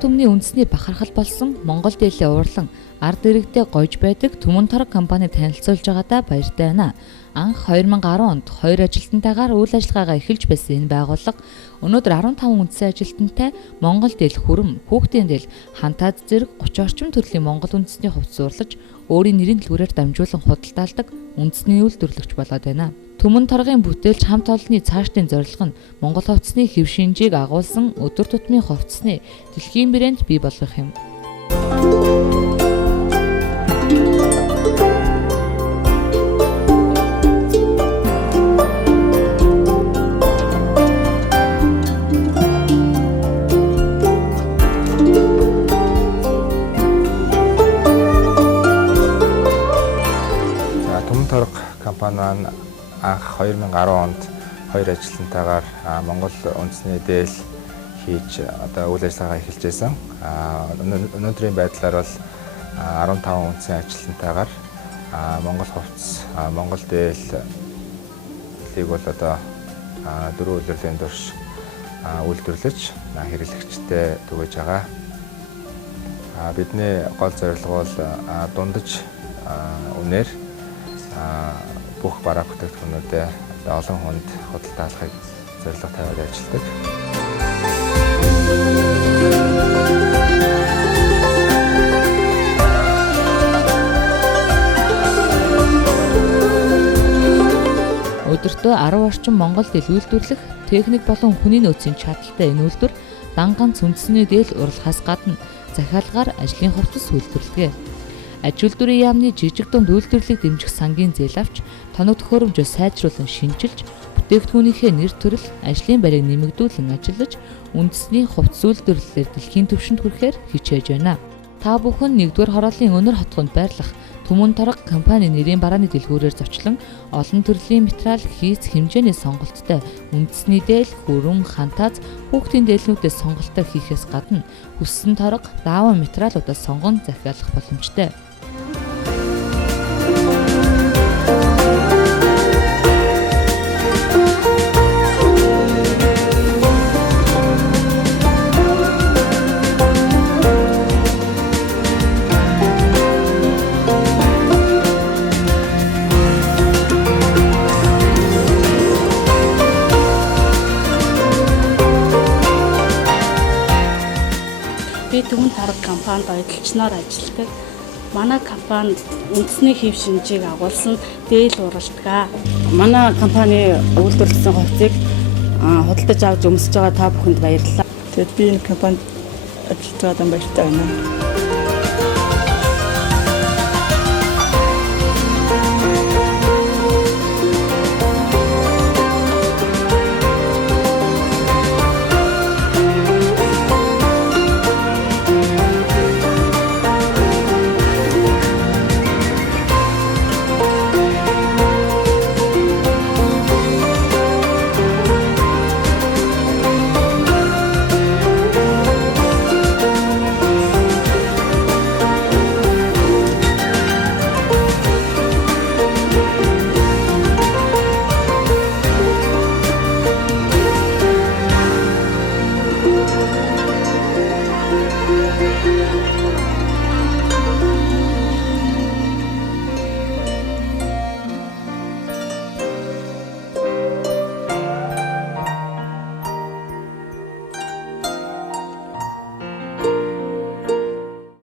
Түмний үндэсний бахархал болсон Монгол дээлээ уурлан ард иргэдээ гойж байдаг Түмэн торог компани танилцуулж байгаадаа баяртай байна. Анх 2010 онд 2 ажилтнтайгаар үйл ажиллагаагаа эхэлж байсан энэ байгууллага өнөөдөр 15 үндэсний ажилтнтай Монгол дээл хүрэм, хүүхдийн дээл, хантаад зэрэг 30 орчим төрлийн монгол үндэсний хувцас уурлаж өөрийн нэрийн дэлгүүрээр дамжуулан худалдаалдаг үндэсний үйлдвэрлэгч болоод байна. Түмэн торгын бүтээлч хамт олонны цаашдын зорилго нь Монгол хувцсны хэв шинжийг агуулсан өдөр тутмын хувцсны дэлхийн брэнд бий болгох юм. Түмэн торог компани анх 2010 онд 2 ажилтнтайгаар Монгол үндэсний дээл хийж одоо үйл ажиллагаагаа эхэлж байсан. Өнөөдрийн байдлаар бол 15 үндэсний ажилтнтайгаар Монгол хувцас, Монгол дээлийг бол одоо 4 улирлын турш үйлдвэрлэж хэрэглэгчтэй түгэж байгаа. Бидний гол зорилго бол дундаж үнээр бүх бараа бүтээгдэхүүнүүдээ олон хүнд худалдаалахыг зорилго тавиад ажилладаг. Өдөртөө 10 орчим монгол дээл үйлдвэрлэх техник болон хүний нөөцийн чадалтай энэ үйлдвэр дан ганц үндэсний дээл уралхаас гадна захиалгаар ажлын хувцас үйлдвэрлэдэг. Аж үйлдвэрийн яамны жижиг дунд үйлдвэрлэлийг дэмжих сангийн зээл авч тоног төхөөрөмжөө сайжруулан шинжилж бүтээгдэхүүнийхээ нэр төрөл, ажлын байрыг нэмэгдүүлэн ажиллаж үндэсний хувцас үйлдвэрлэлээр дэлхийн түвшинд хүрэхээр хичээж байна. Та бүхэн 1-р хорооллын өнөр хотгонд байрлах Түмэн торог компани нэрийн барааны дэлгүүрээр зочлон олон төрлийн материал хийц хэмжээний сонголттой үндэсний дээл, хүрэн, хантаац, хүүхдийн дээлнүүдээс сонголтоо хийхээс гадна хүссэн торог, дааван материалуудаас сонгон захиалах боломжтой. Би Түмэн торог компанид ойдлчноор ажилладаг. Манай компани үндэсний хэв шинжийг агуулсан дээл уралдаг. Манай компани үйлдвэрлэсэн хувцсыг худалдаж авч өмсөж байгаа та бүхэнд баярлалаа. Тэгэд би энэ компанид ажиллаж байгаадаа баяртай байна.